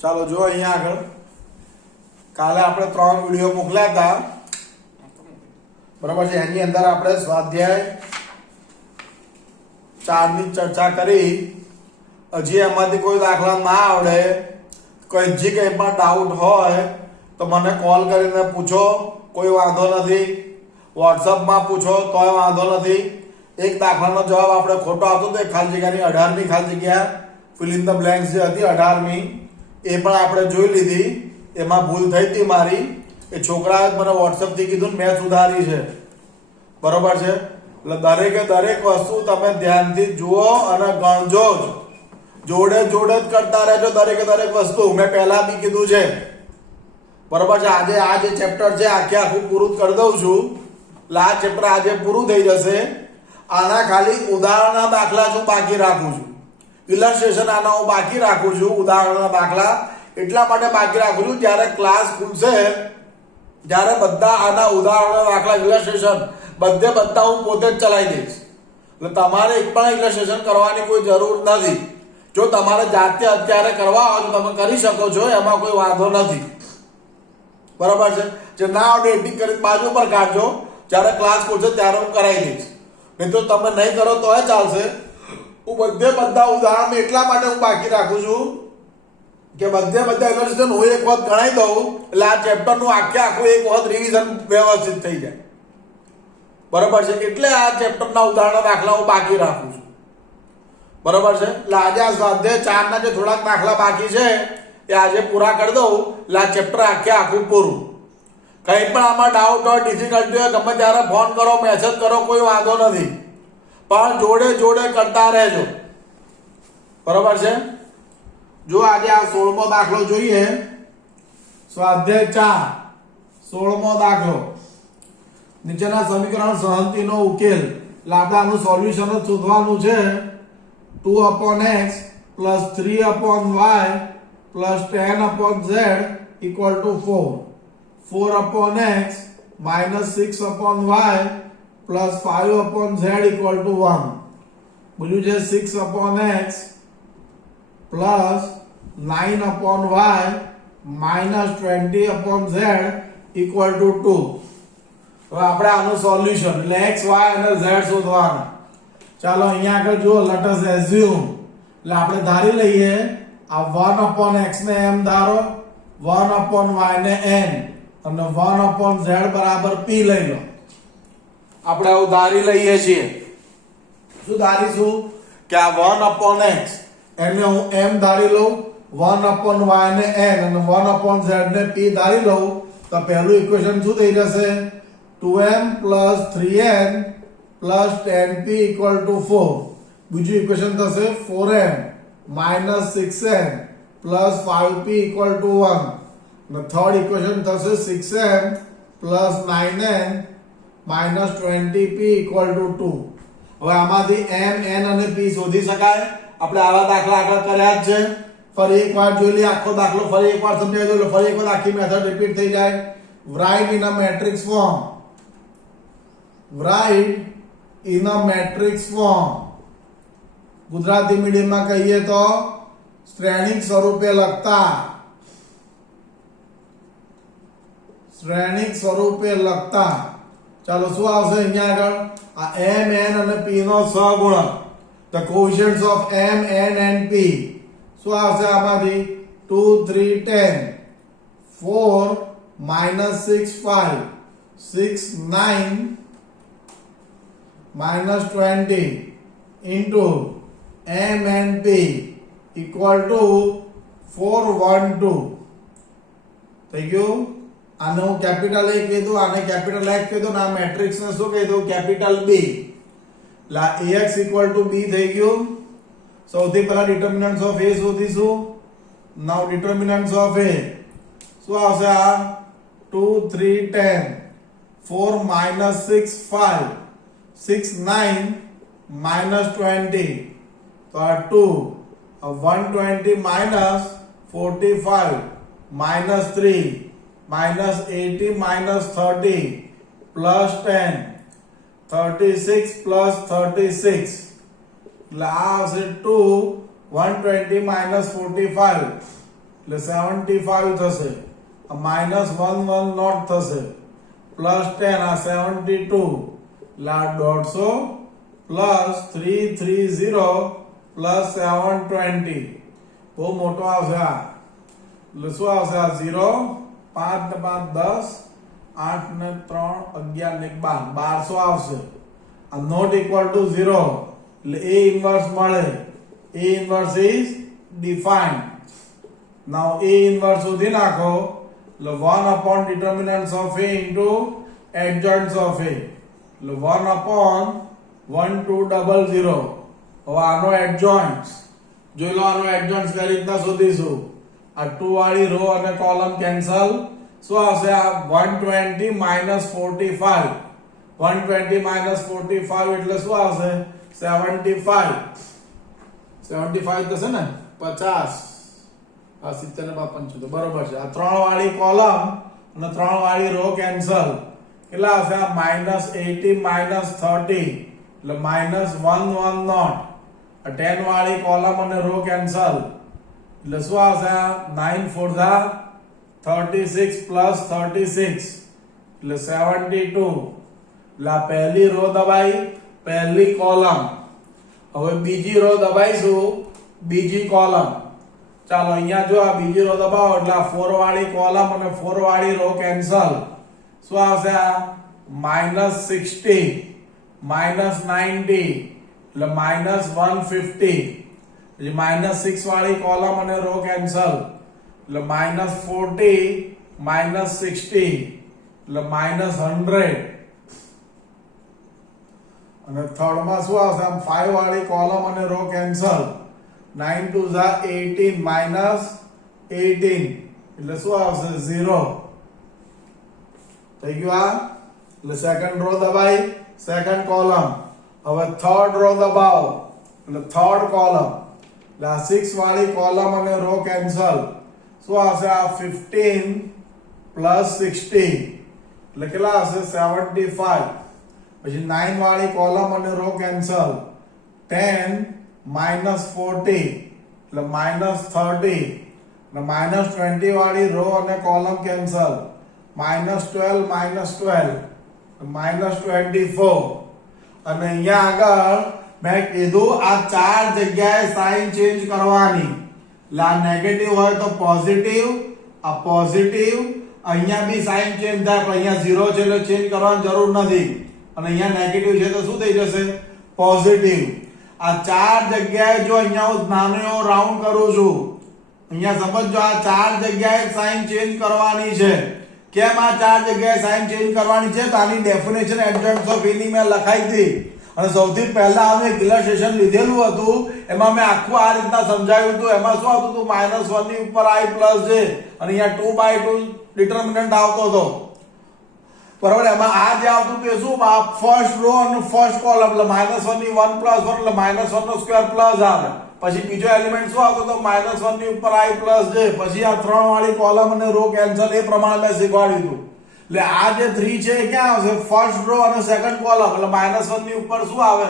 ચાલો જો અહીંયા આગળ કાલે આપણે 3 વિડિયો મોકલ્યા હતા, બરાબર છે. એની અંદર આપણે સ્વાધ્યાય 4 ની ચર્ચા કરી. હજી એમાંથી કોઈ દાખલા ના આવડે, કોઈ કંઈ પણ ડાઉટ હોય તો મને કોલ કરીને પૂછો, કોઈ વાંધો નથી. વોટ્સઅપમાં પૂછો તોય વાંધો નથી. એક દાખલાનો જવાબ આપણે ખોટો આવતો તો ખાલી જગ્યાની 18મી ખાલી જગ્યા ફિલ ઇન ધ બ્લેન્ક્સ જે હતી 18મી એ પણ આપણે જોઈ લીધી. એમાં ભૂલ થઈ હતી મારી, એ છોકરાએ મને વોટ્સઅપથી કીધું, મેં સુધારી છે, બરોબર છે. એટલે દરેકે દરેક વસ્તુ તમે ધ્યાનથી જુઓ અને ગણજો જ, જોડે જોડે જ કરતા રહેજો દરેકે દરેક વસ્તુ. મેં પહેલા બી કીધું છે, બરોબર છે. આજે આ જે ચેપ્ટર છે આખું પૂરું કરી દઉં છું. એટલે આ ચેપ્ટર આજે પૂરું થઈ જશે. આના ખાલી ઉદાહરણના દાખલા હું બાકી રાખું છું, ઇલસ્ટ્રેશન આના હું બાકી રાખું છું. ઉદાહરણના દાખલા એટલા માટે બાકી રાખું છું, જ્યારે ક્લાસ ખુલશે ત્યારે બધા આના ઉદાહરણના દાખલા, ઇલસ્ટ્રેશન બધા હું પોતે જ ચલાવી દઈશ. એટલે તમારે એક પણ ઇલસ્ટ્રેશન કરવાની કોઈ જરૂર નથી. જો તમારે જાતે અત્યારે કરવા હોય તો તમે કરી શકો છો, એમાં કોઈ વાંધો નથી, બરાબર છે. જે ના આવડે એડિટ કરી બાજુ પર કાઢજો, જ્યારે ક્લાસ ખુલશે ત્યારે હું કરાવી દઈશ. નહીં તો તમે નહીં કરો તોય ચાલશે. હું બધા ઉદાહરણ એટલા માટે હું બાકી રાખું છું કે બધા ઇલસ્ટ્રેશન હું એક વખત ગણાવી દઉં એટલે આ ચેપ્ટરનું આખું એક વખત રિવિઝન વ્યવસ્થિત થઈ જાય, બરાબર છે. એટલે આ ચેપ્ટરના ઉદાહરણ દાખલા હું બાકી રાખું છું, બરાબર છે. એટલે આજે આ સ્વાધ્યાય 4 ના જે થોડાક દાખલા બાકી છે એ આજે પૂરા કરી દઉં એટલે આ ચેપ્ટર આખું પૂરું. કંઈ પણ આમાં ડાઉટ હોય, ડિફિકલ્ટી હોય, ગમે ત્યારે ફોન કરો, મેસેજ કરો, કોઈ વાંધો નથી. પણ જોડે જોડે કરતા રહેજો, બરાબર છે. જો આજે આ 16મો દાખલો જોઈએ, સ્વાધ્યાય 4 16મો દાખલો. નીચેના સમીકરણ સહંતિનો ઉકેલ. એટલે આપણે આનું સોલ્યુશન જ શોધવાનું છે. 2/x + 3/y + 10/z = 4. 4/x - 6/y + 5/z = 1. બોલ્યું છે 6/x + 9/y - 20/z = 2. હવે આપણે આનું સોલ્યુશન એટલે x, y અને z શોધવાના. ચાલો અહીંયા આગળ જુઓ, લેટ અસ એઝ્યુમ. એટલે આપણે ધારી લઈએ આ 1/x ને m ધારો, 1/y ને n અને 1/z બરાબર p લઈ લો. આપણે આવું ધારી લઈએ છીએ. શું ધારીશું કે આ 1/x એને હું m ધારી લઉં, 1/y ને n અને 1/z ને p ધારી લઉં તો પહેલું ઇક્વેશન શું થઈ જશે? 2m + 3n + 10p = 4. બીજું ઇક્વેશન થશે 4m - 6n + 5p = 1. અને થર્ડ ઇક્વેશન થશે 6m + 9n - 20p = 2. હવે આમાંથી m, n અને p શોધી શકાય. આપણે આવા દાખલા આગળ કર્યા જ છે. ફરી એકવાર જોઈ લઈએ આખો દાખલો, ફરી એકવાર સમજાવી દો એટલે ફરી એકવાર આખી મેથડ રિપીટ થઈ જાય. Write in a matrix form. Write in a matrix form. Gujarati મીડિયમમાં કહીએ તો શ્રેણિક સ્વરૂપે લખતા. શ્રેણિક સ્વરૂપે લખતા. ચાલો શું આવશે અહીંયા આગળ? આ m, n અને p નો સહગુણક. The coefficients of m, n and p. શું આવશે આમાંથી? 2, 3, 10, 4 - 6, 5, 6, 9 - 20 into m and p = 4, 1, 2. થઈ ગયું? આને હું કેપિટલ A કહી દઉં, આને કેપિટલ X કહી દઉં, આ મેટ્રિક્સ ને શું કહી દઉં? Capital B. એટલે ax = b થઈ ગયું. સૌથી પહેલા ડિટર્મિનન્ટ્સ ઓફ a શોધીશું. નાઉ ડિટર્મિનન્ટ્સ ઓફ a શું આવશે? આ 2, 3, 10, 4 - 6, 5, 6, 9 - 20. તો આ 2, 120 - 45 - 3 -80 - 30 + 10, 36 + 36. એટલે આ આવશે 2, 120 - 45 એટલે 75 થશે, માઇનસ 1 1 નોટ થશે, પ્લસ 10 આ 72 એટલે આ 150 પ્લસ 330 પ્લસ 720 બહુ મોટો આવશે આ, એટલે શું આવશે આ 0 5 ને 5 10 8 ને 3 11 ને 12 1200 આવશે, આ નોટ ઇક્વલ ટુ 0 એટલે A ઇન્વર્સ મળે, A inverse is defined. Now A inverse શોધી નાખો એટલે 1 upon determinants of A into adjoints of A એટલે 1 upon 1200. હવે આનો adjoints જોઈ લો, આનો adjoints કઈ રીતના શોધીશું, આ 2 વાળી રો અને કોલમ કેન્સલ, શું આવશે આ 120 minus 45, 120 minus 45 એટલે શું આવશે 75, 75 થશે ને 50, આ 70 ને 75 બરોબર છે. આ 3 વાળી કોલમ અને 3 વાળી રો કેન્સલ, કેટલા આવશે આ -80 -30 એટલે -110. આ 10 વાળી કોલમ અને રો કેન્સલ એટલે શું આવશે આ 9 4 જા 36 plus 36 એટલે 72. એટલે આ પહેલી રો દબાઈ, પહેલી કોલમ. હવે બીજી રો દબાઈશું, બીજી કોલમ. ચાલો અહીંયા જો આ બીજી રો દબાવો એટલે આ 4 વાળી કોલમ અને 4 વાળી રો કેન્સલ, શું આવશે આ -60 -90 એટલે -150. પછી -6 વાળી કોલમ અને રો કેન્સલ એટલે -40 -60 એટલે -100. અને થર્ડ માં શું આવશે આમ 5 વાળી કોલમ અને રો કેન્સલ, 9 2 ઝા 18 -18 એટલે શું આવશે 0. થઈ ગયું આ. એટલે સેકન્ડ રો દબાઈ, સેકન્ડ કોલમ. હવે થર્ડ રો દબાવો એટલે થર્ડ કોલમ, એટલે આ 6 વાળી કોલમ અને રો કેન્સલ, શું આવશે આ 15 plus 60 એટલે કેટલા આવશે 75. પછી 9 વાળી કોલમ અને રો કેન્સલ, 10 minus 40 એટલે -30 એટલે -20 વાળી રો અને કોલમ કેન્સલ, -12 -12 -24. અને અહીંયા આગળ મેં કીધું આ ચાર જગ્યાએ સાઈન ચેન્જ કરવાની, એટલે આ નેગેટિવ હોય તો પોઝિટિવ, આ પોઝિટિવ, અહીંયા બી સાઈન ચેન્જ થાય પણ અહીંયા 0 છે એટલે ચેન્જ કરવાની જરૂર નથી, અને અહીંયા નેગેટિવ છે તો શું થઈ જશે પોઝિટિવ. આ ચાર જગ્યાએ જો અહીંયા હું નાનો એવો રાઉન્ડ કરું છું, અહીંયા સમજો આ ચાર જગ્યાએ સાઈન ચેન્જ કરવાની છે. કેમ આ ચાર જગ્યાએ સાઈન ચેન્જ કરવાની છે? તો આની ડેફિનેશન એડજોઇન્ટ્સ ઓફ A ની મેં લખાઈ હતી, અને સૌથી પહેલા અમે ઇલસ્ટ્રેશન લીધેલું હતું, એમાં મેં આખું આ રીતના સમજાવ્યું હતું. એમાં શું આવતું હતું -1 ની ઉપર I પ્લસ j અને અહીંયા 2/2 ડિટર્મિનન્ટ આવતો હતો, બરાબર. એમાં આ જે આવતું હતું એ શું ફર્સ્ટ રો અને ફર્સ્ટ કોલમ એટલે -1 ની 1 + 1 એટલે -1 નો સ્ક્વેર પ્લસ આવે. પછી બીજો એલિમેન્ટ શું આવતો હતો -1 ની ઉપર I પ્લસ j. પછી આ 3 વાળી કોલમ અને રો કેન્સલ એ પ્રમાણે મેં શીખવાડ્યું હતું. એટલે આ જે 3 છે એ ક્યાં આવશે ફર્સ્ટ રો અને સેકન્ડ કોલમ, એટલે -1 ની ઉપર શું આવે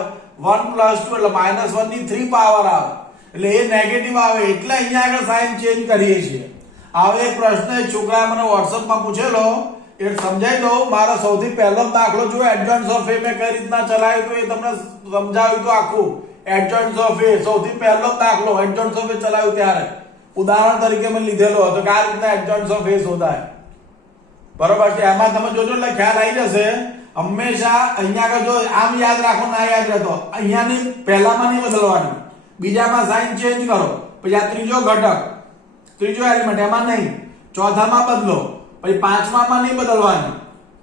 1 + 2 એટલે -1 ની 3 પાવર આવે, એટલે એ નેગેટિવ આવે, એટલે અહીંયા આગળ સાઈન ચેન્જ કરીએ છીએ. હવે એક પ્રશ્ન એક છોકરાએ મને WhatsApp માં પૂછેલો, એ સમજાઈ દઉં. મારો સૌથી પહેલો દાખલો જો એડજોઇન્ટ્સ ઓફ A મેં કઈ રીતના ચલાવ્યું તો એ તમને સમજાવ્યું તો આખું. એડજોઇન્ટ્સ ઓફ A સૌથી પહેલો દાખલો એડજોઇન્ટ્સ ઓફ A ચલાવ્યું ત્યારે ઉદાહરણ તરીકે મેં લીધેલો હતો કે આ રીતના એડજોઇન્ટ્સ ઓફ A શોધાય, બરોબર છે. એમાં તમે જોજો એટલે ખ્યાલ આવી જશે. હંમેશા અહીંયા આગળ જો આમ યાદ રાખો ના યાદ રહેતો, અહીંયાની પહેલામાં નહીં બદલવાની, બીજામાં સાઈન ચેન્જ કરો. પછી આ ત્રીજો ઘટક, ત્રીજો એલિમેન્ટ એમાં નહીં, ચોથામાં બદલો, પછી પાંચમામાં નહીં બદલવાની,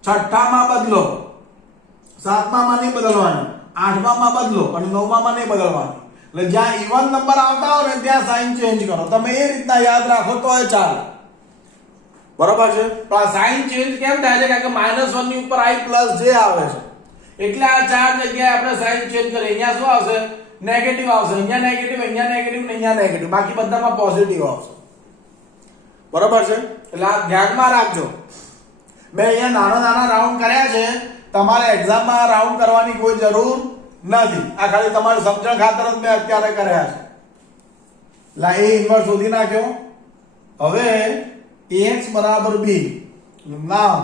છઠ્ઠામાં બદલો, સાતમામાં નહીં બદલવાની, આઠમામાં બદલો અને નવમામાં નહીં બદલવાની. એટલે જ્યાં ઇવન નંબર આવતા હોય ને ત્યાં સાઈન ચેન્જ કરો. તમે એ રીતના યાદ રાખો તો એ ચાલે, બરોબર છે. તો આ સાઈન ચેન્જ કેમ થાય છે? કારણ કે -1 ની ઉપર I પ્લસ j આવે છે, એટલે આ ચાર જગ્યાએ આપણે સાઈન ચેન્જ કરીએ. અહીંયા શું આવશે નેગેટિવ આવશે, અહીંયા નેગેટિવ, અહીંયા નેગેટિવ ને અહીંયા નેગેટિવ, બાકી બધામાં પોઝિટિવ આવશે, બરોબર છે. એટલે આ ધ્યાનમાં રાખજો. મેં અહીંયા નાના રાઉન્ડ કર્યા છે, તમારે એક્ઝામમાં રાઉન્ડ કરવાની કોઈ જરૂર નથી. આ ખાલી તમારી સમજણ ખાતર જ મેં અત્યારે કર્યા છે. લા A ઇન્વર્સ શોધી નાખ્યો, હવે ax બરાબર b. નામ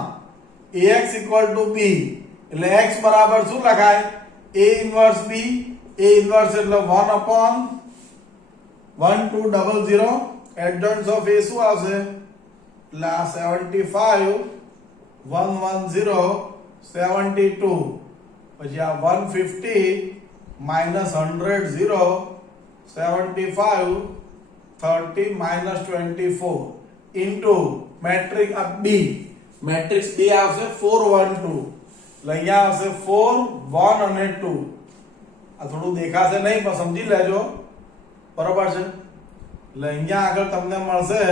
ax equal to b એટલે x બરાબર શું લખાય? a inverse b. a inverse એટલે 1 upon 1200 adjoints of a શું આવશે? એટલે આ 75 110 72 પછી આ 150 minus 100 0 75 30 minus 24 into matrix b. Matrix b આવશે 4 1 2 એટલે અહીંયા આવશે 4 1 અને 2. આ થોડું દેખાશે નહીં પણ સમજી લેજો, બરોબર છે? એટલે અહીંયા આગળ તમને મળશે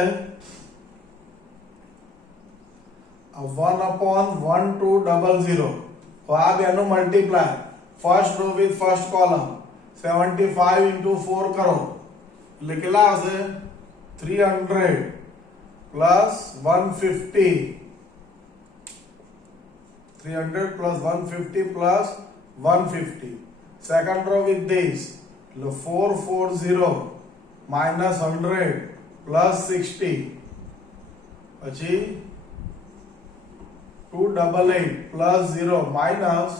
1 upon 1200. તો આ બેનું multiply first row with first column 75 into 4 કરો એટલે કેટલા આવશે? 300 plus 150. 300 plus 150 plus 150. Second row with this 440 minus 100 plus 60. પછી 288 plus 0 minus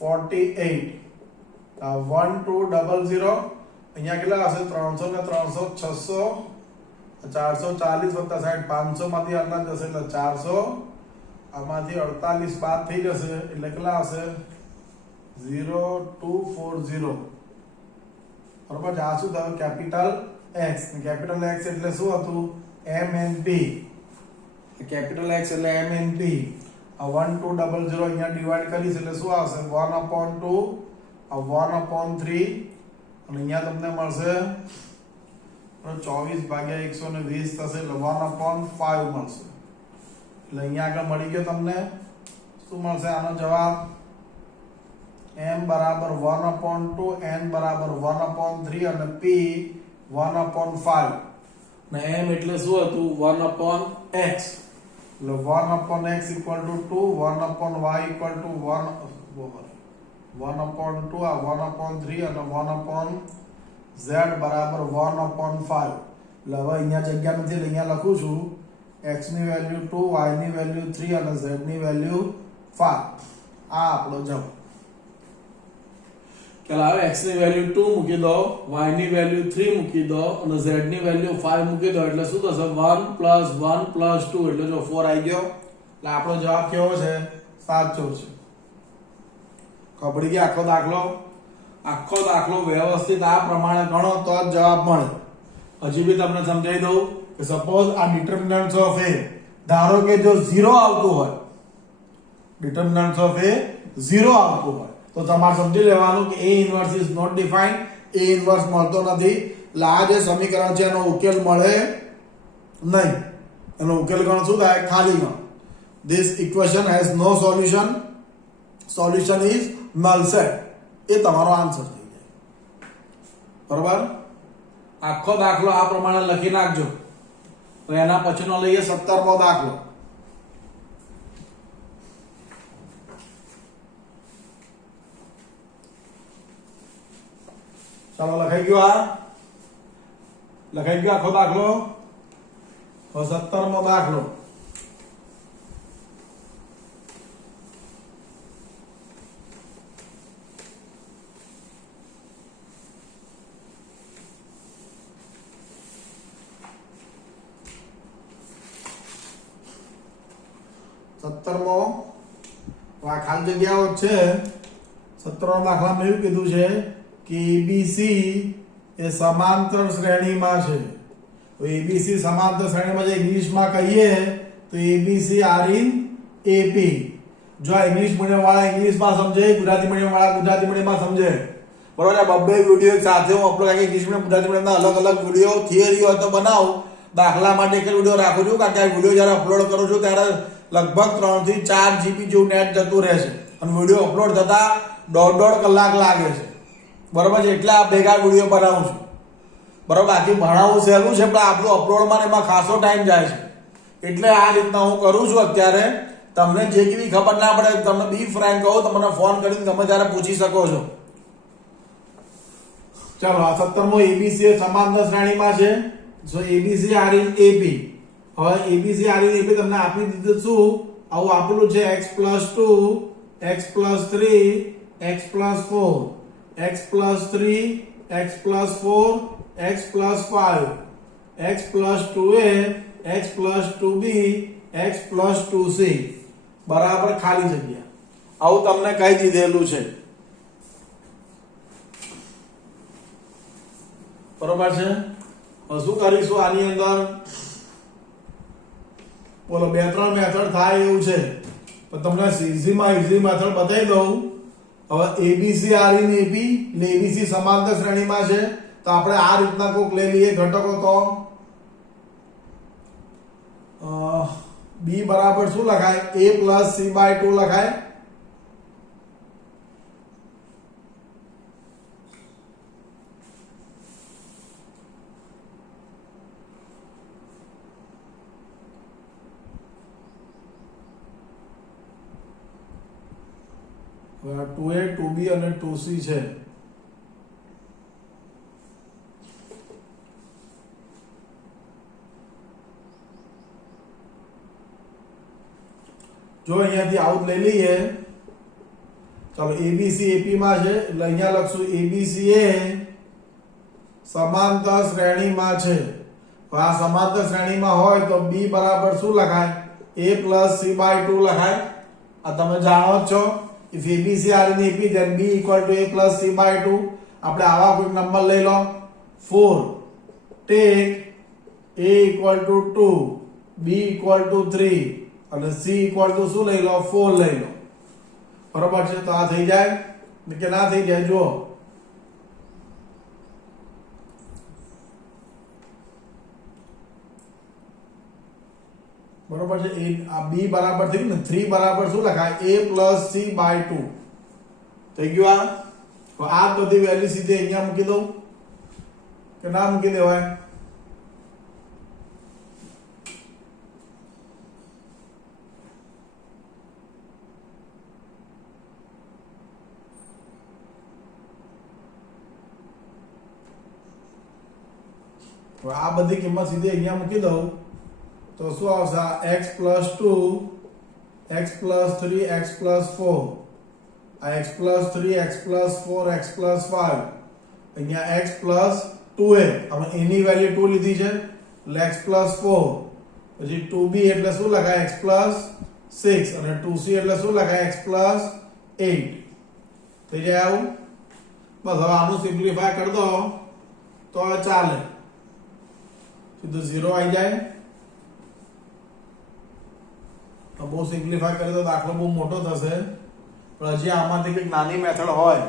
48. 1200 અહીંયા કેટલા હશે? 300 ને 300 600 440 વત્તા 60 500 માંથી આટલા જશે એટલે 400. આમાંથી 48 બાદ થઈ જશે એટલે કેટલા હશે? 0240. બરોબર છે? આ શું થયું? Capital x. કેપિટલ x એટલે શું હતું? m n p. Capital x એટલે m n p. આ 1200 અહીંયા ડિવાઈડ કરીશ એટલે શું આવશે? 1/2 આ 1/3 અને અહીંયા તમને મળશે 24 ભાગ્યા 120 થશે એટલે 1/5 મળશે. એટલે અહીંયા આગળ મળી ગયો તમને શું મળશે? આનો જવાબ m બરાબર 1/2, n બરાબર 1/3 અને p 1/5. ને m એટલે શું હતું? 1/x. એટલે 1/x equal to 2, 1/y equal to 1/2 આ 1/3 અને 1/z બરાબર 1/5. એટલે હવે અહીંયા જગ્યા નથી એટલે અહીંયા લખું છું x ની વેલ્યુ 2, y ની વેલ્યુ 3 અને z ની વેલ્યુ 5. આ આપણો જવાબ. ચાલો હવે x ની વેલ્યુ 2 મૂકી દો, y ની વેલ્યુ 3 મૂકી દો અને z ની વેલ્યુ 5 મૂકી દો એટલે શું થશે? 1 + 1 + 2 એટલે જો 4 આવી ગયો. એટલે આપણો જવાબ કેવો છે? સાચો છે. ખબર પડી ગઈ? આખો દાખલો વ્યવસ્થિત આ પ્રમાણે ગણો તો જ જવાબ મળે. હજી બી તમને સમજાવી દઉં કે સપોઝ આ ડિટર્મિનન્ટ્સ ઓફ a ધારો કે જો 0 આવતું હોય, ડિટર્મિનન્ટ્સ ઓફ a 0 આવતું હોય તો તમારે સમજી લેવાનું કે a inverse is not defined. a inverse મળતો નથી એટલે આ જે સમીકરણ છે એનો ઉકેલ મળે નહીં. એનો ઉકેલ ગણ શું થાય? ખાલી ગણ. This equation has no solution. Solution is null set. એ તમારો આન્સર થઈ જાય. બરાબર? આખો દાખલો આ પ્રમાણે લખી નાખજો. તો એના પછીનો લઈએ 17મો દાખલો. ચાલો લખાઈ ગયો. લખાઈ ગયો આખો દાખલો. તો 17મો દાખલો. આ ખાલી જગ્યાઓ છે. 17મા દાખલામાં એવું કીધું છે કે ABC એ સમાંતર શ્રેણીમાં છે. તો ABC સમાંતર શ્રેણીમાં જે ઇંગ્લિશમાં કહીએ તો ABC આર ઇન AP. જો ઇંગ્લિશ મીડિયમ વાળા ઇંગ્લિશમાં સમજે, ગુજરાતી મીડિયમ વાળા ગુજરાતી મીડિયમમાં સમજે. બરોબર? આ બબ્બે વિડિયો સાથે હું અપલોડ કરી ઇંગ્લિશ મીડિયમ ગુજરાતી મીડિયમના અલગ અલગ વિડિયો થિયરી હોય તો બનાવું. દાખલા માટે એક વિડિયો રાખું છું કારણ કે આ વિડિયો જ્યારે અપલોડ કરું છું ત્યારે લગભગ 3 થી 4 GB જેવું નેટ જતું રહે છે અને વિડિયો અપલોડ થતા 1.5 કલાક લાગે છે. બરોબર છે? એટલે આ ભેગા વિડિયો બનાવું છું. બરોબર? બાકી ભણાવવું સહેલું છે પણ આપણું અપલોડમાં એમાં ખાસો ટાઈમ જાય છે. એટલે આ રીતના હું કરું છું અત્યારે. તમને જે કેવી ખબર ના પડે તમને બી ફ્રેન્ક કહો તો મને ફોન કરીને તમે ત્યારે પૂછી શકો છો. ચાલો આ 17મો ABC સમાંતર શ્રેણીમાં છે. સો એબીસી આર ઇન એપી. હવે એબીસી આર ઇન એપી તમને આપી દીધું શું? આવું આપેલું છે x+2 x+3 x+4 x+3 x+4 x+5 x+2a x+2b x+2c બરાબર ખાલી જગ્યા. આવું તમને કહી દીધેલું છે. બરોબર છે. શું કરીશું આની અંદર? બોલો, 2-3 મેથડ થાય એવું છે, તો તમને ઈઝીમાં ઈઝી મેથડ બતાવી દઉં. હવે એબીસી આર ઇન એપી એટલે એબીસી સમાંતર શ્રેણીમાં છે, તો આપણે આ રીતના કોક લઈ લઈએ ઘટકો. તો b બરાબર શું લખાય? a + c/2 લખાય. હવે 2a 2b અને 2c છે. જો અહીંયાથી આઉટ લઈ લઈએ. ચાલો, એબીસી એપી માં છે એટલે અહીંયા લખશું એબીસી એ સમાંતર શ્રેણીમાં છે. હવે આ સમાંતર શ્રેણીમાં હોય તો b બરાબર શું લખાય? a + c/2 લખાય. આ તમે જાણો જ છો. if abc are in ap then b equal to a + c/2. આપણે આવા કોઈ નંબર લઈ લો. 4 take a equal to 2 b equal to 3 અને c equal to શું લઈ લો? 4 લઈ લો. બરોબર છે. તો આ થઈ જાય કે ના થઈ જાય? જુઓ, બરોબર છે. આ b બરાબર થયું ને. 3 બરાબર શું લખાય? a + c/2 થઈ ગયું. આ બધી વેલ્યુ સીધી અહીંયા મૂકી દઉં કે ના મૂકી દેવાય? આ બધી કિંમત સીધી અહીંયા મૂકી દઉં તો શું આવશે? x+2 x+3 x+4 આ x+3 x+4 x+5 અહીંયા x+2a. હવે એની વેલ્યુ 2 લીધી છે એટલે x+4. પછી 2b એટલે શું લખાય? x+6 અને 2c એટલે શું લખાય? x+8 થઈ જાય આવું. બસ હવે આનું સિમ્પ્લિફાય કરી દો તો ચાલે. સીધું 0 આવી જાય. બહુ સિમ્પ્લિફાય કરે તો દાખલો બહુ મોટો થશે, પણ હજી આમાંથી કંઈક નાની મેથડ હોય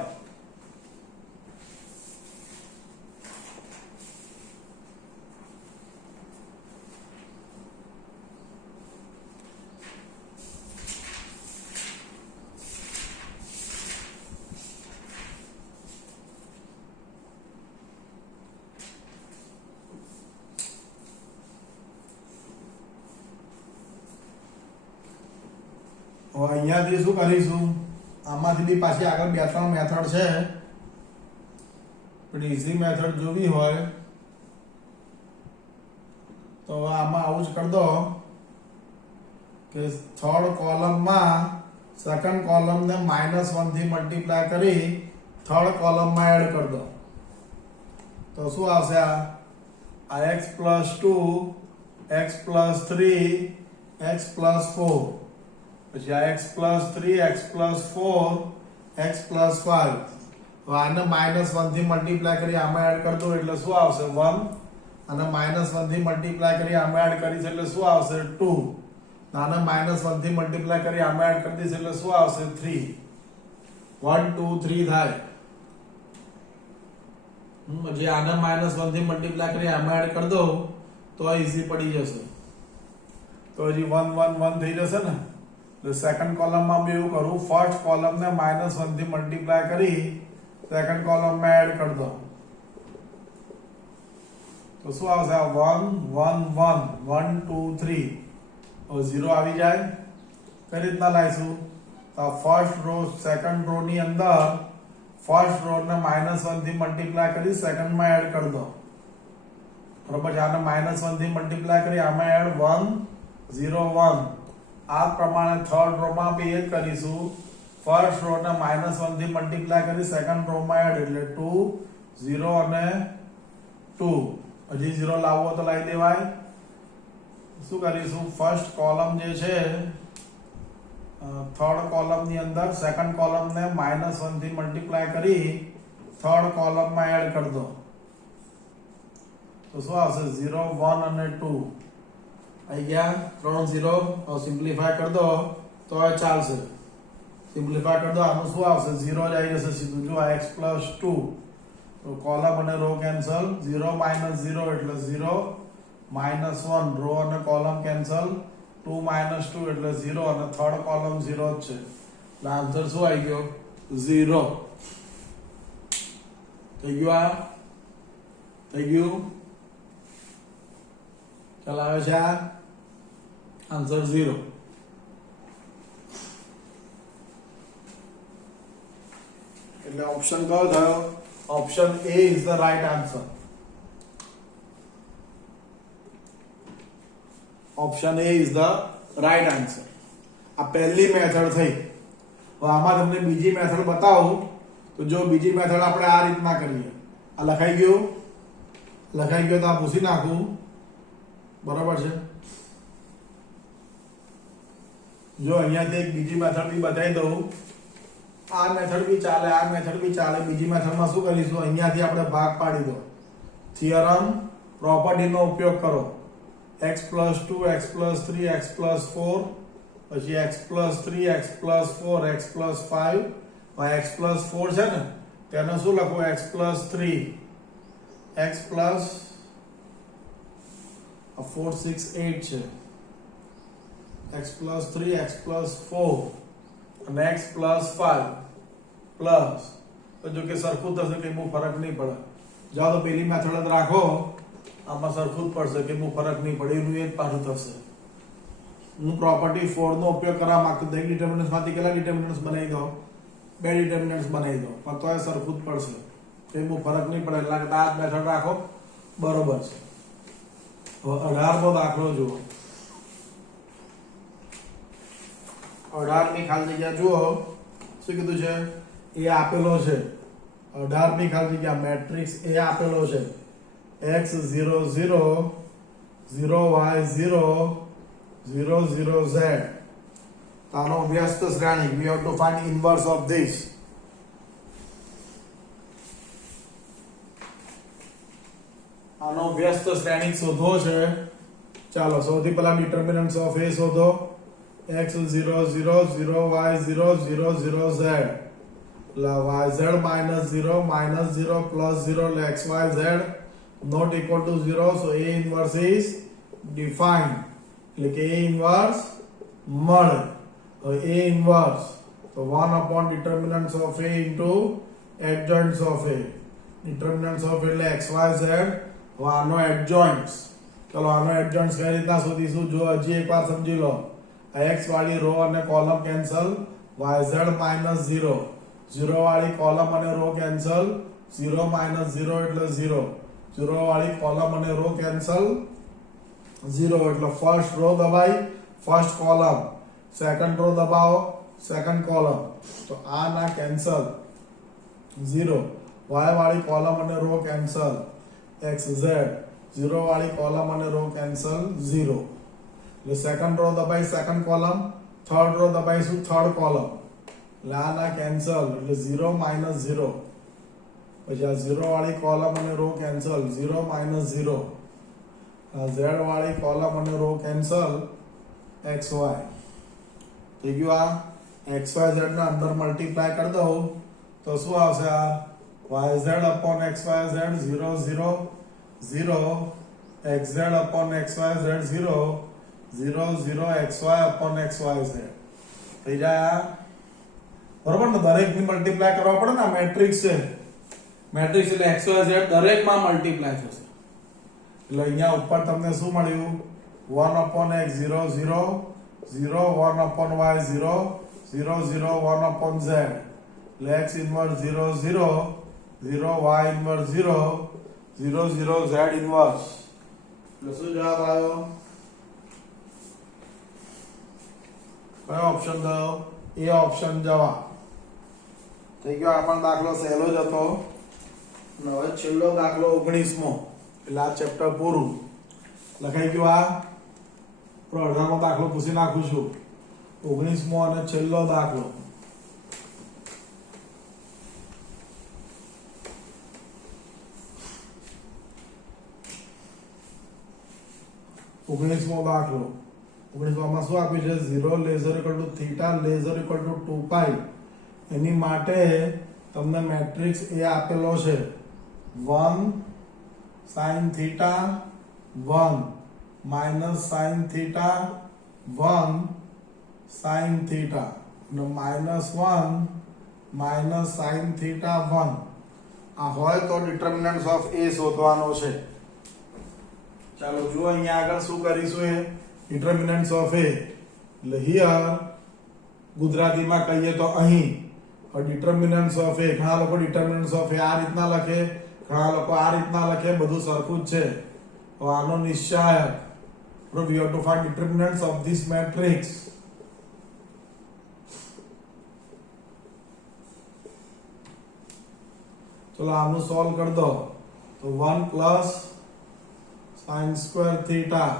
હવે અહીંયાથી શું કરીશું? આમાંથી બી પાછી આગળ 2-3 મેથડ છે, પણ ઈઝી મેથડ જોવી હોય તો આમાં આવું જ કરી દો કે થર્ડ કોલમમાં સેકન્ડ કોલમને -1 થી મલ્ટીપ્લાય કરી થર્ડ કોલમમાં એડ કરી દો તો શું આવશે? આ x+2 x+3 x+4 પછી આ x+3 x+4 x+5. હવે આને -1 થી મલ્ટીપ્લાય કરી આમાં એડ કરી દો એટલે શું આવશે? 1. આને -1 થી મલ્ટીપ્લાય કરી આમાં એડ કરી એટલે શું આવશે? 2. આને -1 થી મલ્ટીપ્લાય કરી આમાં એડ કરી દીધું એટલે શું આવશે? 3. 1 2 3 થાય. પછી આને -1 થી મલ્ટીપ્લાય કરી આમાં એડ કરી દો તો ઈઝી પડી જશે. તો હજી 1 1 1 થઈ જશે ને. તો સેકન્ડ કોલમમાં બી એવું કરું, ફર્સ્ટ કોલમને -1 થી મલ્ટીપ્લાય કરી સેકન્ડ કોલમમાં એડ કરી દો તો શું આવશે? 1 1 1 1 2 3. હવે 0 આવી જાય. કઈ રીતના લાવીશું? તો ફર્સ્ટ રો સેકન્ડ રો ની અંદર ફર્સ્ટ રો ને -1 થી મલ્ટીપ્લાય કરી સેકન્ડ માં એડ કરી દો બરોબર છે. આને -1 થી મલ્ટીપ્લાય કરી આમાં એડ 1 0 1 આ પ્રમાણે થર્ડ રો માં બી એ જ કરીશું. ફર્સ્ટ રો ને -1 થી મલ્ટીપ્લાય કરી સેકન્ડ રો માં એડ એટલે 2 0 અને 2 હજી 0 લાવવો તો લાવી દેવાય. શું કરીશું ફર્સ્ટ કોલમ જે છે થર્ડ કોલમ ની અંદર સેકન્ડ કોલમ ને -1 થી મલ્ટીપ્લાય કરી થર્ડ કોલમ માં એડ કરી દો તો શું આવશે 0 1 અને 2 આવી ગયા 3 0 और સિમ્પ્લિફાય કરી દો તો એ ચાલશે. સિમ્પ્લિફાય કરી દો આનું શું આવશે 0 જ આવી જશે સીધું. જો x + 2 તો કોલમ અને રો કેન્સલ 0 - 0 એટલે 0 -1 રો અને કોલમ કેન્સલ 2 - 2 એટલે 0 અને થર્ડ કોલમ 0 જ છે એટલે આન્સર શું આવી ગયો 0 થઈ ગયું. આ થઈ ગયું ચાલ આવે છે આ આન્સર 0. એટલે ઓપ્શન કયો થયો option A is the right answer. Option A is the right answer. આ પહેલી મેથડ થઈ. હવે આમાં તમને બીજી મેથડ બતાવું તો જો બીજી મેથડ આપણે આ રીતના કરીએ. આ લખાઈ ગયું તો આ ભૂસી નાખું બરાબર છે. જો અહીંયાથી એક બીજી મેથડ બી બતાવી દઉં. આ મેથડ બી ચાલે આ મેથડ બી ચાલે. બીજી મેથડમાં શું કરીશું અહીંયાથી આપણે ભાગ પાડી દો. થિયરમ પ્રોપર્ટીનો ઉપયોગ કરો. x + 2 x + 3 x + 4 પછી x + 3 x + 4 x + 5 x + 4 છે ને તેનો શું લખવું x + 3 x + 4 6 8 છે x + 3 x + 4 અને x + 5 પ્લસ તો જો કે સરખું થશે કે બહુ ફરક નહીં પડે. જાઓ તો પેલી મેથડ જ રાખો આમાં સરખું જ પડશે કે બહુ ફરક નહીં પડે એનું એ જ પાછું થશે. હું પ્રોપર્ટી 4 નો ઉપયોગ કરવા માંગતો દરેક ડિટર્મિનન્ટ્સ માંથી કેટલા ડિટર્મિનન્ટ્સ બનાવી દો 2 ડિટર્મિનન્ટ્સ બનાવી દો પણ તો એ સરખું જ પડશે કે બહુ ફરક નહીં પડે એટલે આ જ મેથડ રાખો બરોબર છે. હવે 18 નો દાખલો જુઓ. 18 ની ખાલી જગ્યા જુઓ શું કીધું છે એ આપેલો છે. 18 ની ખાલી જગ્યા મેટ્રિક્સ એ આપેલો છે x 0 0 0 y 0 0 0 z. આનો વ્યસ્ત શ્રેણી we have to find inverse of this. આનો વ્યસ્ત શ્રેણી શોધવો છે. ચાલો સૌથી પહેલા ડિટર્મિનન્ટ્સ ઓફ a શોધો. x 0 0 0 y 0 0 0 z yz -0 -0 plus 0 એટલે xyz not equal to 0 so a inverse is defined એટલે કે a inverse મળે. હવે a inverse તો 1 upon determinants of a into adjoints of a. determinants of એટલે xyz હવે આનો adjoints. ચલો આનો adjoints કઈ રીતના શોધીશું જો હજી એકવાર સમજી લો. આ x વાળી રો અને કોલમ કેન્સલ yz -0 0 વાળી કોલમ અને રો કેન્સલ 0 -0 એટલે 0 0 વાળી કોલમ અને રો કેન્સલ 0 એટલે ફર્સ્ટ રો દબાઈ ફર્સ્ટ કોલમ સેકન્ડ રો દબાવો સેકન્ડ કોલમ તો આ ના કેન્સલ 0 y વાળી કોલમ અને રો કેન્સલ xz 0 વાળી કોલમ અને રો કેન્સલ 0 એટલે સેકન્ડ રો દબાઈ સેકન્ડ કોલમ થર્ડ રો દબાઈશું થર્ડ કોલમ એટલે આ ના કેન્સલ એટલે 0 -0 પછી આ 0 વાળી કોલમ અને રો કેન્સલ 0 -0 આ z વાળી કોલમ અને રો કેન્સલ xy થઈ ગયું. આ xyz ને અંદર મલ્ટીપ્લાય કરી દઉં તો શું આવશે આ yz upon xyz 0 0 0 xz upon xyz 0 0 0 xy upon xyz થઈ જાય. બરોબર ને દરેક ની મલ્ટીપ્લાય કરવા પડે ને મેટ્રિક્સ છે મેટ્રિક્સ એટલે xyz દરેક માં મલ્ટીપ્લાય થશે એટલે અહીંયા ઉપર તમને શું મળ્યું 1 upon x 0 0 0 1 upon y 0 0 0 1 upon z એટલે x inverse 0 0 0 y inverse 0 0 0 z inverse એટલે શું જવાબ આવ્યો? કયો ઓપ્શન થયો? એ ઓપ્શન જવાબ થઈ ગયો. આ પણ દાખલો સહેલો જ હતો. હવે છેલ્લો દાખલો 19મો, એટલે આ ચેપ્ટર પૂરું લખાઈ ગયું. આ અડધાનો દાખલો પૂછી નાખું છું. 19મો અને છેલ્લો દાખલો. ઓગણીસમો દાખલો. 19માં શું આપ્યું છે? 0 lesser equal to theta lesser equal to 2π. એની માટે તમને મેટ્રિક્સ એ આપેલો છે 1 sin theta 1 minus sin theta 1 sin theta અને -1 માઇનસ sin થીટા 1. આ હોય તો ડિટર્મિનન્ટ્સ ઓફ a શોધવાનો છે. ચાલો જુઓ અહીંયા આગળ શું કરીશું. એ ડિટર્મિનન્ટ્સ ઓફ a એટલે હિયર ગુજરાતીમાં કહીએ તો અહીં ડિટર્મિનન્ટ્સ ઓફ a. ઘણા લોકો ડિટર્મિનન્ટ્સ ઓફ a આ રીતના લખે, ઘણા લોકો આ રીતના લખે, બધું સરખું જ છે. તો આનો નિશ્ચાયક we have to find determinants of this matrix. ચલો આનું સોલ્વ કરી દો. તો 1 પ્લસ sin સ્ક્વેર થીટા.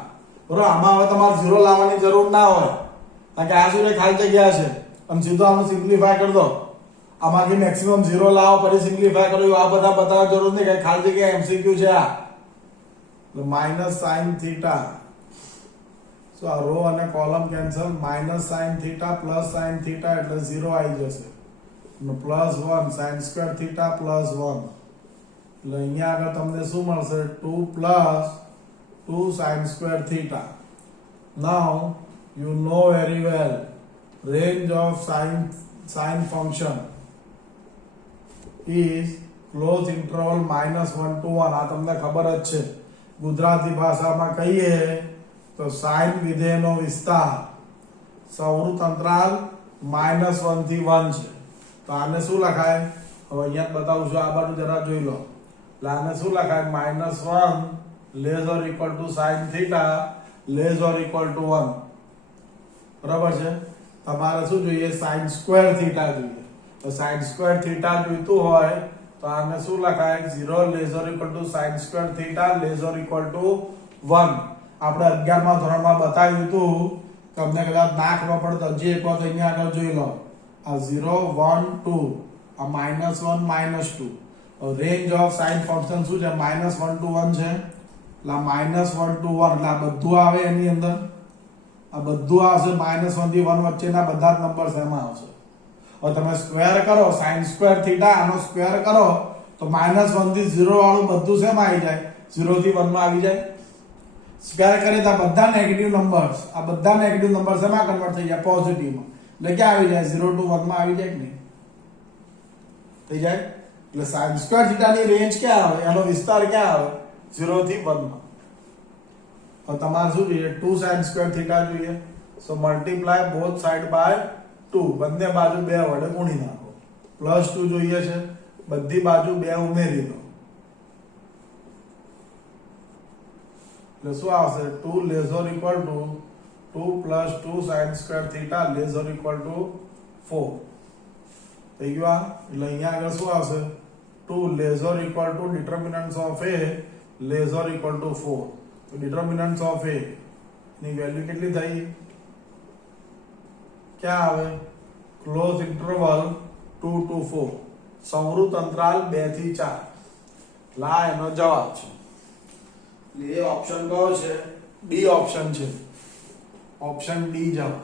બરોબર, આમાં હવે તમારે 0 લાવવાની જરૂર ના હોય, કારણ કે આ શું છે? ખાલી જગ્યા છે. અને સીધો આનું સિમ્પ્લિફાય કરી દો. આમાંથી મેક્સિમમ 0 લાવો, પછી સિમ્પ્લિફાય કરો. આ બધા બતાવવા જરૂર નહીં, કે ખાલી જગ્યા MCQ છે આ. એટલે માઇનસ sin થીટા. સો આ રો અને column cancel. Minus sin theta plus sin theta એટલે 0 આવી જશે. અને plus 1 sin square theta plus 1. એટલે અહીંયા આગળ તમને શું મળશે? 2 plus 2 sin square theta. Now you know very well range of sine function is close interval -1 to 1. આ તમને ખબર જ છે. ગુજરાતી ભાષામાં કહીએ તો sin વિધેયનો વિસ્તાર સંવૃત અંતરાલ -1 થી 1 છે. તો આને શું લખાય? હવે અહીંયા બતાવું છું. આ બાજુ જરા જોઈ લો. એટલે આને શું લખાય? -1 less or equal to sin theta less or equal to 1. બરાબર છે. તમારે શું જોઈએ? sin square theta જોઈએ. તો sin square theta જોઈતું હોય તો આને શું લખાય? 0 less or equal to sin square theta less or equal to 1. આપણે 11મા ધોરણમાં બતાવ્યું હતું. તમને કદાચ ના ખબર પડે તો હજી એક વખત અહીંયા આગળ જોઈ લો. આ 0 1 2, આ -1 -2. રેન્જ ઓફ sin ફંક્શન શું છે? -1 to 1 છે. એટલે -1 to 1 એટલે આ બધું આવે એની અંદર. આ બધું આવશે. -1 થી 1 વચ્ચેના બધા જ નંબર્સ એમાં આવશે. હવે તમે સ્ક્વેર કરો sin સ્ક્વેર થીટા, આનો સ્ક્વેર કરો તો -1 થી 0 વાળું બધું શેમાં આવી જાય? 0 થી 1 માં આવી જાય. સ્ક્વેર કરીએ તો બધા નેગેટિવ નંબર્સ, આ બધા નેગેટિવ નંબર્સ એમાં કન્વર્ટ થઈ જાય પોઝિટિવમાં. એટલે ક્યાં આવી જાય? 0 to 1 માં આવી જાય કે નહીં? થઈ જાય. એટલે sin સ્ક્વેર થીટાની રેન્જ ક્યાં આવે? એનો વિસ્તાર ક્યાં આવે? 0 થી 1 માં. હવે તમારે શું જોઈએ? 2 sin સ્ક્વેર થીટા જોઈએ. સો મલ્ટીપ્લાય બોથ સાઇડ બાય 2. બંને બાજુ 2 વડે ગુણી નાખો. +2 જોઈએ છે, બધી બાજુ 2 ઉમેરી દો. એટલે શું આવશે? 2 less or equal to 2 plus 2 sin square theta less or equal to 4. થઈ ગયું આ. એટલે અહીંયા આગળ શું આવશે? 2 less or equal to determinants of a less or equal to 4. તો determinants of a ની વેલ્યુ કેટલી થઈ? ક્યાં આવે? Close interval 2 to 4. સંવૃત અંતરાલ 2 થી 4. લા એનો જવાબ છે. એ ઓપ્શન કયો છે? ડી ઓપ્શન છે. ઓપ્શન ડી જવાબ.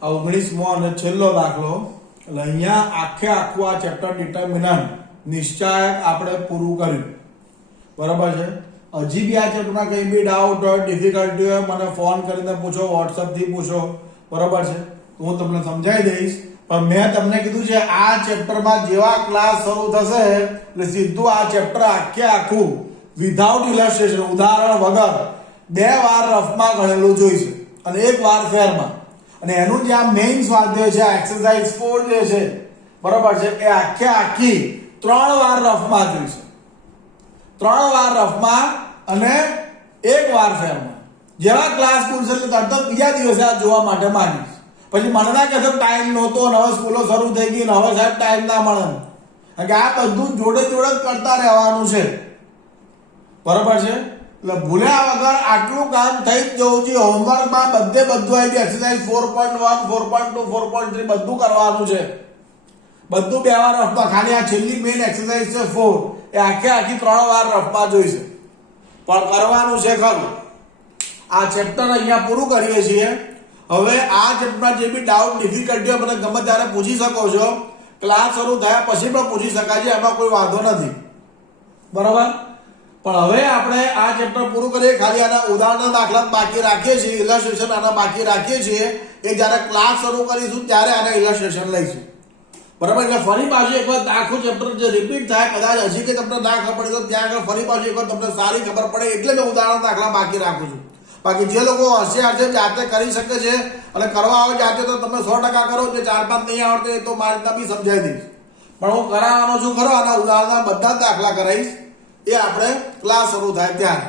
19મો અને છેલ્લો દાખલો. એટલે અહીંયા આખું આ ચેપ્ટર ડિટર્મિનન્ટ નિશ્ચાયક આપણે પૂરું કર્યું. બરાબર છે. હજી બી આ ચેપ્ટરમાં કંઈ બી ડાઉટ હોય, ડિફિકલ્ટી હોય, મને ફોન કરીને પૂછો, વોટ્સઅપ થી પૂછો. બરાબર છે. હું તમને સમજાવી દઈશ. પણ મેં તમને કીધું છે આ ચેપ્ટરમાં જેવા ક્લાસ શરૂ થશે એટલે સીધું આ ચેપ્ટર આખું વિધાઉટ ઇલસ્ટ્રેશન, ઉદાહરણ વગર 2 વાર રફમાં ગણેલું જોઈશે અને 1 વાર ફેરમાં. અને એનું જે આ મેઇન સ્વાધ્યાય છે, આ એક્સરસાઇઝ 4 જે છે, બરાબર છે, એ આખી 3 વાર રફમાં જોઈશે. 3 વાર રફમાં અને એક વાર ફેરમાં જેવા ક્લાસ ખુલશે એટલે તરત જ બીજા દિવસે આ જોવા માટે માંગીશ. પછી મને ના કહેશો ટાઈમ નહોતો ને હવે સ્કૂલો શરૂ થઈ ગઈ ને હવે સાહેબ ટાઈમ ના મળે. કારણ કે આ બધું જોડે જોડે જ કરતા રહેવાનું છે, બરોબર છે. એટલે ભૂલ્યા વગર આટલું કામ થઈ જ જવું જોઈએ. હોમવર્કમાં બધું આવી ગયું. એક્સરસાઇઝ 4.1 4.2 4.3 બધું કરવાનું છે. બધું 2 વાર રફમાં. ખાલી આ છેલ્લી મેઇન એક્સરસાઇઝ છે 4 એ આખી 3 વાર રફમાં જોઈશે, પણ કરવાનું છે ખરું. આ ચેપ્ટર અહીંયા પૂરું કરીએ છીએ. હવે આ ચેપ્ટરમાં જે બી ડાઉટ ડિફિકલ્ટીઓ મને ગમે ત્યારે પૂછી શકો છો. ક્લાસ શરૂ થયા પછી પણ પૂછી શકાય છે, એમાં કોઈ વાંધો નથી, બરાબર. પણ હવે આપણે આ ચેપ્ટર પૂરું કરીએ. ખાલી આના ઉદાહરણ દાખલા બાકી રાખીએ છીએ, ઇલસ્ટ્રેશન આના બાકી રાખીએ છીએ. એ જ્યારે ક્લાસ શરૂ કરીશું ત્યારે આના ઇલસ્ટ્રેશન લઈશું, બરાબર. એટલે ફરી પાછું એક વખત આખું ચેપ્ટર જે રિપીટ થાય, કદાચ હજી કે તમને ના ખબર પડે તો ત્યાં આગળ ફરી પાછું એક વખત તમને સારી ખબર પડે એટલે મેં ઉદાહરણ દાખલા બાકી રાખું છું. બાકી જે લોકો હોશિયાર છે જાતે કરી શકે છે અને કરવા આવે જાતે તો તમે 100% કરો. જે 4-5 નહીં આવડે એ તો મારી રીતના બી સમજાવી દઈશ, પણ હું કરાવવાનો છું ખરો. આના ઉદાહરણના બધા જ દાખલા કરાવીશ, એ આપણે ક્લાસ શરૂ થાય ત્યારે,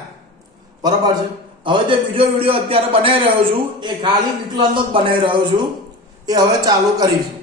બરાબર છે. હવે જે બીજો વિડીયો અત્યારે બનાવી રહ્યો છું એ ખાલી વિકલાંગ જ બનાવી રહ્યો છું, એ હવે ચાલુ કરીશું.